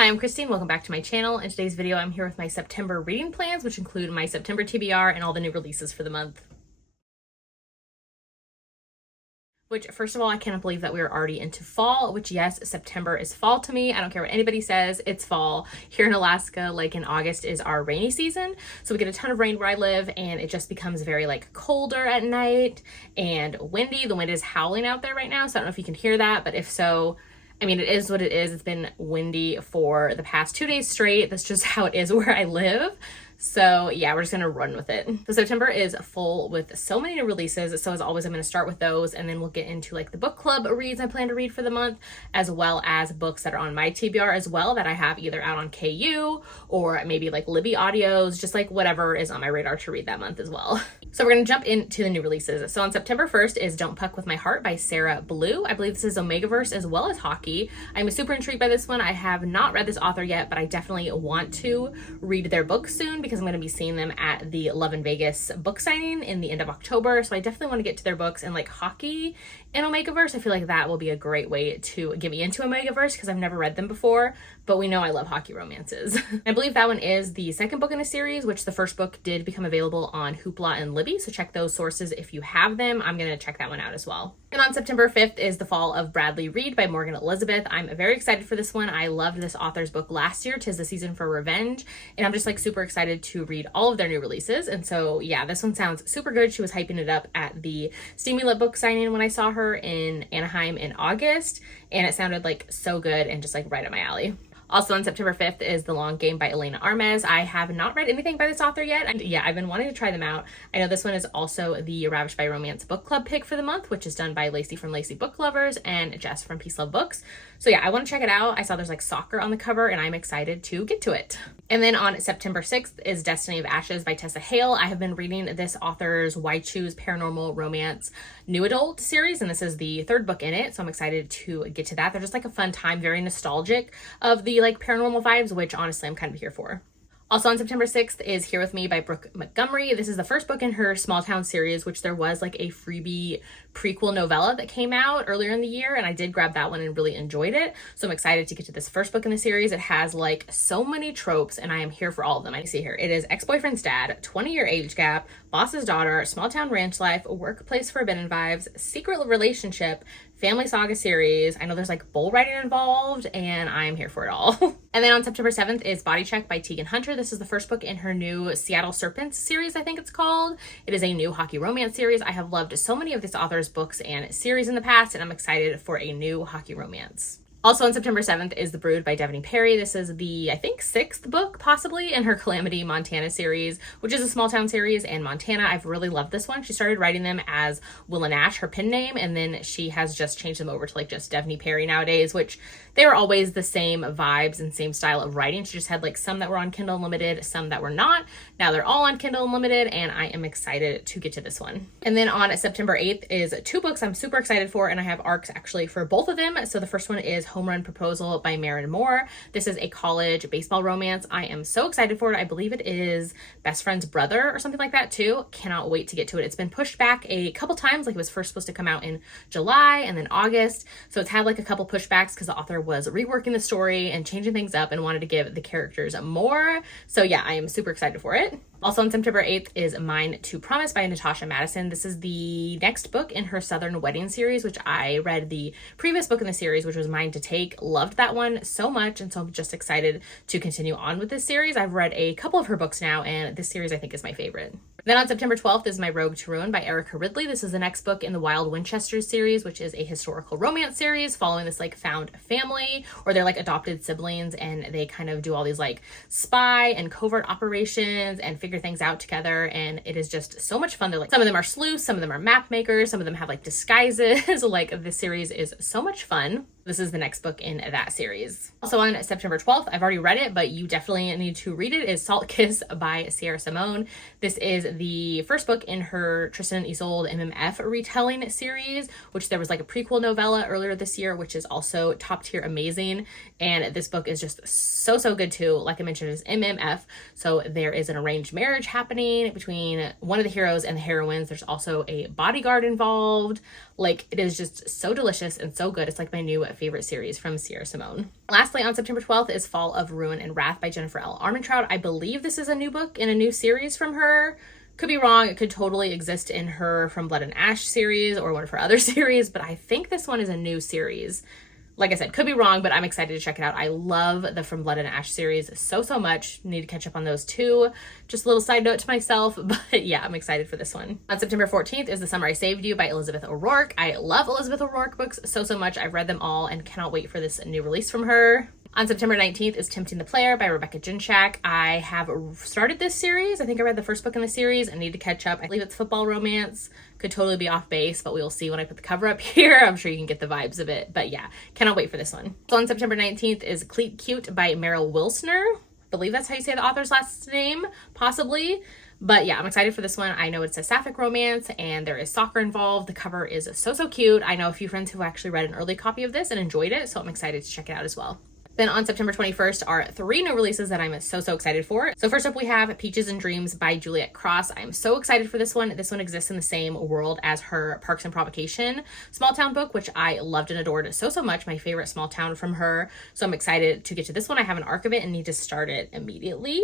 Hi, I'm Christine. Welcome back to my channel. In today's video, I'm here with my September reading plans, which include my September TBR and all the new releases for the month. Which, first of all, I cannot believe that we are already into fall, which, yes, September is fall to me. I don't care what anybody says, it's fall. Here in Alaska, like in August is our rainy season. So we get a ton of rain where I live, and it just becomes very like colder at night and windy. The wind is howling out there right now, so I don't know if you can hear that, but if so, I mean, it is what it is. It's been windy for the past 2 days straight. That's just how it is where I live. So yeah, we're just gonna run with it. So September is full with so many new releases. So as always, I'm gonna start with those, and then we'll get into like the book club reads I plan to read for the month, as well as books that are on my TBR as well that I have either out on KU or maybe like Libby audios, just like whatever is on my radar to read that month as well. So we're gonna jump into the new releases. So on September 1st is Don't Puck With My Heart by Sarah Blue. I believe this is Omegaverse as well as hockey. I'm super intrigued by this one. I have not read this author yet, but I definitely want to read their book soon because I'm going to be seeing them at the Love in Vegas book signing in the end of October. So I definitely want to get to their books, and like hockey in Omegaverse, I feel like that will be a great way to get me into Omegaverse because I've never read them before, but we know I love hockey romances. I believe that one is the second book in a series, which the first book did become available on Hoopla and Libby. So check those sources if you have them. I'm going to check that one out as well. And on September 5th is The Fall of Bradley Reed by Morgan Elizabeth. I'm very excited for this one. I loved this author's book last year, 'Tis the Season for Revenge, and I'm just like super excited to read all of their new releases. And so yeah, this one sounds super good. She was hyping it up at the Steamy Lit book signing when I saw her in Anaheim in August, and it sounded like so good and just like right up my alley. Also on September 5th is The Long Game by Elena Armez. I have not read anything by this author yet, and yeah, I've been wanting to try them out. I know this one is also the Ravished by Romance book club pick for the month, which is done by Lacey from Lacey Book Lovers and Jess from Peace Love Books. So yeah, I want to check it out. I saw there's like soccer on the cover, and I'm excited to get to it. And then on September 6th is Destiny of Ashes by Tessa Hale. I have been reading this author's Why Choose Paranormal Romance new adult series, and this is the third book in it, so I'm excited to get to that. They're just like a fun time, very nostalgic of the like paranormal vibes, which honestly I'm kind of here for. Also on September 6th is Here With Me by Brooke Montgomery. This is the first book in her Small Town series, which there was like a freebie prequel novella that came out earlier in the year, and I did grab that one and really enjoyed it. So I'm excited to get to this first book in the series. It has like so many tropes, and I am here for all of them. I see here. It is ex-boyfriend's dad, 20-year age gap, boss's daughter, small town ranch life, workplace forbidden vibes, secret relationship, family saga series. I know there's like bull riding involved, and I'm here for it all. And then on September 7th is Body Check by Tegan Hunter. This is the first book in her new Seattle Serpents series, I think it's called. It is a new hockey romance series. I have loved so many of this author's books and series in the past, and I'm excited for a new hockey romance. Also on September 7th is The Brood by Devaney Perry. This is the, I think, 6th book possibly in her Calamity Montana series, which is a small town series, and Montana, I've really loved this one. She started writing them as Willa Nash, her pen name, and then she has just changed them over to like just Devaney Perry nowadays, which they were always the same vibes and same style of writing. She just had like some that were on Kindle Unlimited, some that were not. Now they're all on Kindle Unlimited, and I am excited to get to this one. And then on September 8th is 2 books I'm super excited for, and I have arcs actually for both of them. So the first one is Home Run Proposal by Marin Moore. This is a college baseball romance. I am so excited for it. I believe it is best friend's brother or something like that too. Cannot wait to get to it. It's been pushed back a couple times. Like it was first supposed to come out in July and then August. So it's had like a couple pushbacks because the author was reworking the story and changing things up and wanted to give the characters more. So yeah, I am super excited for it. Also on September 8th is Mine to Promise by Natasha Madison. This is the next book in her Southern Wedding series, which I read the previous book in the series, which was Mine to Take. Loved that one so much, and so I'm just excited to continue on with this series. I've read a couple of her books now, and this series I think is my favorite. Then on September 12th is My Rogue to Ruin by Erica Ridley. This is the next book in the Wild Winchesters series, which is a historical romance series following this like found family, or they're like adopted siblings, and they kind of do all these like spy and covert operations and figure things out together, and it is just so much fun. They're like, some of them are sleuths, some of them are map makers, some of them have like disguises. Like this series is so much fun. This is the next book in that series. Also on September 12th, I've already read it, but you definitely need to read it, is Salt Kiss by Sierra Simone. This is the first book in her Tristan and Isolde MMF retelling series, which there was like a prequel novella earlier this year, which is also top tier amazing. And this book is just so good too. Like I mentioned, it's MMF. So there is an arranged marriage happening between one of the heroes and the heroines. There's also a bodyguard involved. Like it is just so delicious and so good. It's like my new favorite series from Sierra Simone. Lastly, on September 12th is Fall of Ruin and Wrath by Jennifer L. Armentrout. I believe this is a new book in a new series from her. Could be wrong. It could totally exist in her From Blood and Ash series or one of her other series, but I think this one is a new series. Like I said, could be wrong, but I'm excited to check it out. I love the From Blood and Ash series so much. Need to catch up on those too. Just a little side note to myself, but yeah, I'm excited for this one. On September 14th is The Summer I Saved You by Elizabeth O'Rourke. I love Elizabeth O'Rourke books so much. I've read them all and cannot wait for this new release from her. On September 19th is Tempting the Player by Rebecca Jinchak. I have started this series. I think I read the first book in the series. I need to catch up. I believe it's football romance. Could totally be off base, but we'll see when I put the cover up here. I'm sure you can get the vibes of it. But yeah, cannot wait for this one. So on September 19th is Cleat Cute by Meryl Wilsner. I believe that's how you say the author's last name, possibly. But yeah, I'm excited for this one. I know it's a sapphic romance and there is soccer involved. The cover is so cute. I know a few friends who actually read an early copy of this and enjoyed it, so I'm excited to check it out as well. Then on September 21st are 3 new releases that I'm so excited for. So first up we have Peaches and Dreams by Juliet Cross. I'm so excited for this one. This one exists in the same world as her Parks and Provocation small town book, which I loved and adored so much. My favorite small town from her. So I'm excited to get to this one. I have an arc of it and need to start it immediately.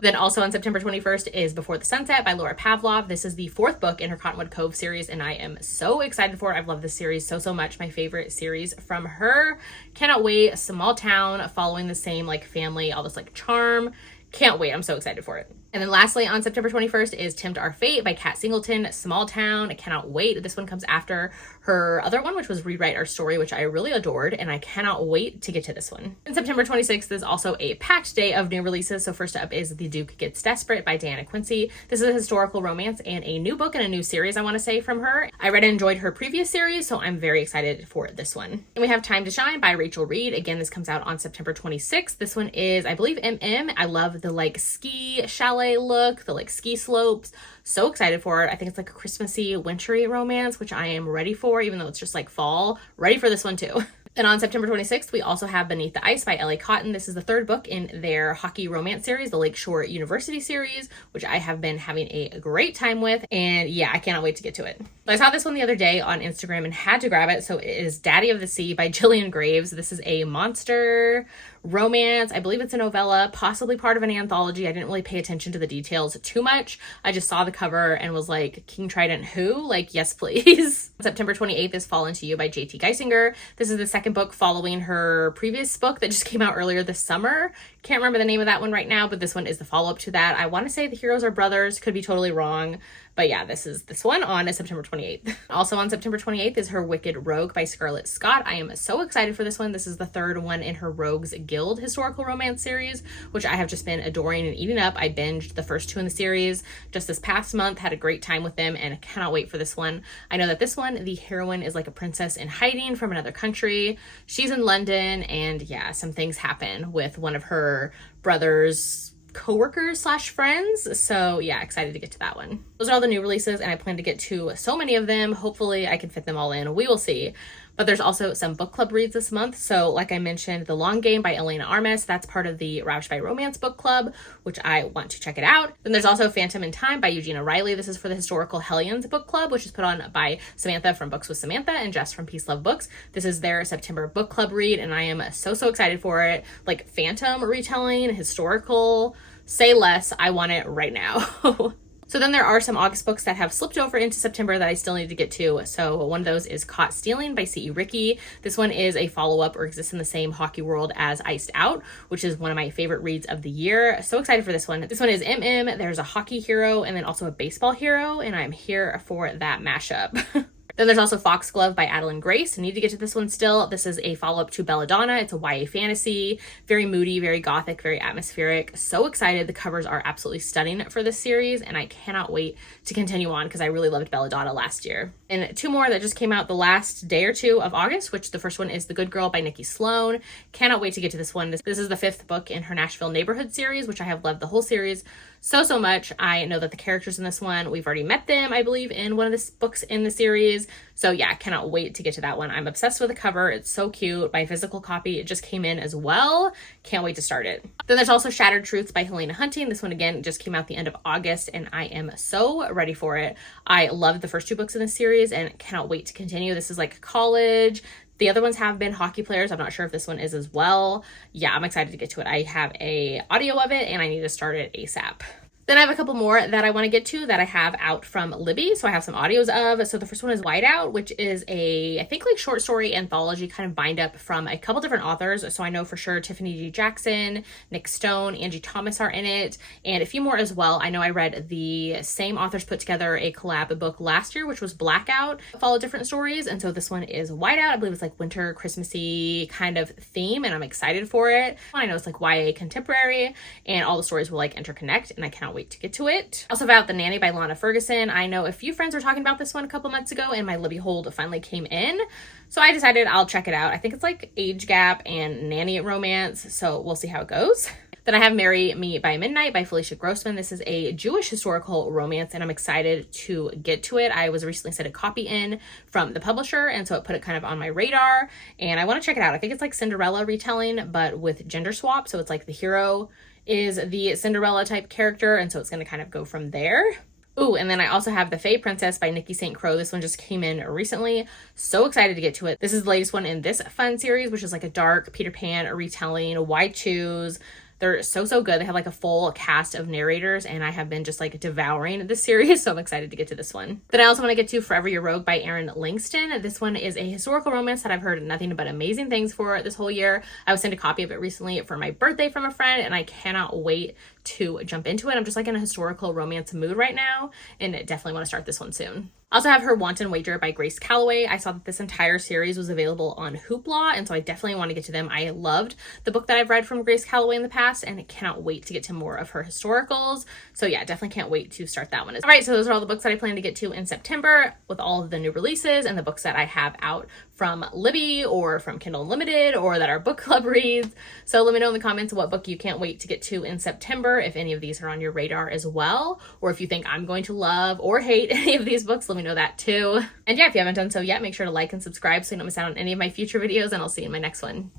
Then also on September 21st is Before the Sunset by Laura Pavlov. This is the 4th book in her Cottonwood Cove series, and I am so excited for it. I've loved this series so much. My favorite series from her. Cannot wait. A small town following the same like family, all this like charm. Can't wait. I'm so excited for it. And then lastly, on September 21st is Tempt Our Fate by Kat Singleton. Small Town. I cannot wait. This one comes after her other one, which was Rewrite Our Story, which I really adored, and I cannot wait to get to this one. And September 26th is also a packed day of new releases. So first up is The Duke Gets Desperate by Diana Quincy. This is a historical romance and a new book and a new series, I want to say, from her. I read and enjoyed her previous series, so I'm very excited for this one. And we have Time to Shine by Rachel Reed. Again, this comes out on September 26th. This one is, I believe, MM. I love the like ski chalet look, the like ski slopes. So excited for it. I think it's like a Christmassy, wintry romance, which I am ready for, even though it's just like fall. Ready for this one too. And on September 26th, we also have Beneath the Ice by L.A. Cotton. This is the 3rd book in their hockey romance series, the Lakeshore University series, which I have been having a great time with. And yeah, I cannot wait to get to it. I saw this one the other day on Instagram and had to grab it. So it is Daddy of the Sea by Jillian Graves. This is a monster romance. I believe it's a novella, possibly part of an anthology. I didn't really pay attention to the details too much. I just saw the cover and was like, King Trident who? Like, yes, please. September 28th is Fall Into You by J.T. Geisinger. This is the 2nd book following her previous book that just came out earlier this summer. Can't remember the name of that one right now, but this one is the follow-up to that. I want to say the heroes are brothers. Could be totally wrong. But yeah, this is this one on September 28th. Also on September 28th is Her Wicked Rogue by Scarlett Scott. I am so excited for this one. This is the 3rd one in her Rogues Guild historical romance series, which I have just been adoring and eating up. I binged the first 2 in the series just this past month, had a great time with them, and I cannot wait for this one. I know that this one, the heroine is like a princess in hiding from another country. She's in London, and yeah, some things happen with one of her brother's co-workers slash friends. So yeah, excited to get to that one. Those are all the new releases, and I plan to get to so many of them. Hopefully I can fit them all in. We will see. But there's also some book club reads this month. So like I mentioned, The Long Game by Elena Armas. That's part of the Ravished by Romance book club, which I want to check it out. Then there's also Phantom in Time by Eugenia Riley. This is for the Historical Hellions book club, which is put on by Samantha from Books with Samantha and Jess from Peace Love Books. This is their September book club read, and I am so excited for it. Like Phantom retelling, historical, say less. I want it right now. So then there are some August books that have slipped over into September that I still need to get to. So one of those is Caught Stealing by C.E. Ricky. This one is a follow-up or exists in the same hockey world as Iced Out, which is one of my favorite reads of the year. So excited for this one. This one is MM. There's a hockey hero and then also a baseball hero, and I'm here for that mashup. Then there's also Foxglove by Adeline Grace. I need to get to this one still. This is a follow-up to Belladonna. It's a YA fantasy, very moody, very gothic, very atmospheric. So excited. The covers are absolutely stunning for this series, and I cannot wait to continue on because I really loved Belladonna last year. And 2 more that just came out the last day or 2 of August, which the first one is The Good Girl by Nikki Sloan. Cannot wait to get to this one. This is the 5th book in her Nashville Neighborhood series, which I have loved the whole series so much. I know that the characters in this one, we've already met them, I believe, in one of the books in the series. So yeah, I cannot wait to get to that one. I'm obsessed with the cover. It's so cute. My physical copy, it just came in as well. Can't wait to start it. Then there's also Shattered Truths by Helena Hunting. This one, again, just came out the end of August, and I am so ready for it. I loved the first 2 books in the series and cannot wait to continue. This is like college, The other ones have been hockey players. I'm not sure if this one is as well. Yeah, I'm excited to get to it. I have a audio of it and I need to start it ASAP. Then I have a couple more that I want to get to that I have out from Libby. So I have some audios of. So the first one is Whiteout, which is a, I think like short story anthology kind of bind up from a couple different authors. So I know for sure Tiffany D. Jackson, Nick Stone, Angie Thomas are in it, and a few more as well. I know I read the same authors put together a collab book last year, which was Blackout, follow different stories. And so this one is Whiteout. I believe it's like winter, Christmassy kind of theme, and I'm excited for it. I know it's like YA contemporary and all the stories will like interconnect, and I cannot wait to get to it. Also about The Nanny by Lana Ferguson. I know a few friends were talking about this one a couple months ago and my Libby hold finally came in. So I decided I'll check it out. I think it's like age gap and nanny romance. So we'll see how it goes. Then I have Marry Me by Midnight by Felicia Grossman. This is a Jewish historical romance and I'm excited to get to it. I was recently sent a copy in from the publisher and so it put it kind of on my radar and I want to check it out. I think it's like Cinderella retelling but with gender swap. So it's like the hero is the Cinderella type character and so it's going to kind of go from there. Ooh, and then I also have The Fae Princess by Nikki St. Croix. This one just came in recently. So excited to get to it. This is the latest one in this fun series, which is like a dark Peter Pan retelling. Why choose? They're so good. They have like a full cast of narrators and I have been just like devouring this series, so I'm excited to get to this one. Then I also want to get to Forever Your Rogue by Erin Langston. This one is a historical romance that I've heard nothing but amazing things for this whole year. I was sent a copy of it recently for my birthday from a friend and I cannot wait to jump into it. I'm just like in a historical romance mood right now and definitely want to start this one soon. I also have Her Wanton Wager by Grace Calloway. I saw that this entire series was available on Hoopla, and so I definitely want to get to them. I loved the book that I've read from Grace Calloway in the past, and I cannot wait to get to more of her historicals. So yeah, definitely can't wait to start that one. All right, so those are all the books that I plan to get to in September with all of the new releases and the books that I have out from Libby or from Kindle Unlimited or that are book club reads. So let me know in the comments what book you can't wait to get to in September, if any of these are on your radar as well, or if you think I'm going to love or hate any of these books, let me know that too. And yeah, if you haven't done so yet, make sure to like and subscribe so you don't miss out on any of my future videos, and I'll see you in my next one.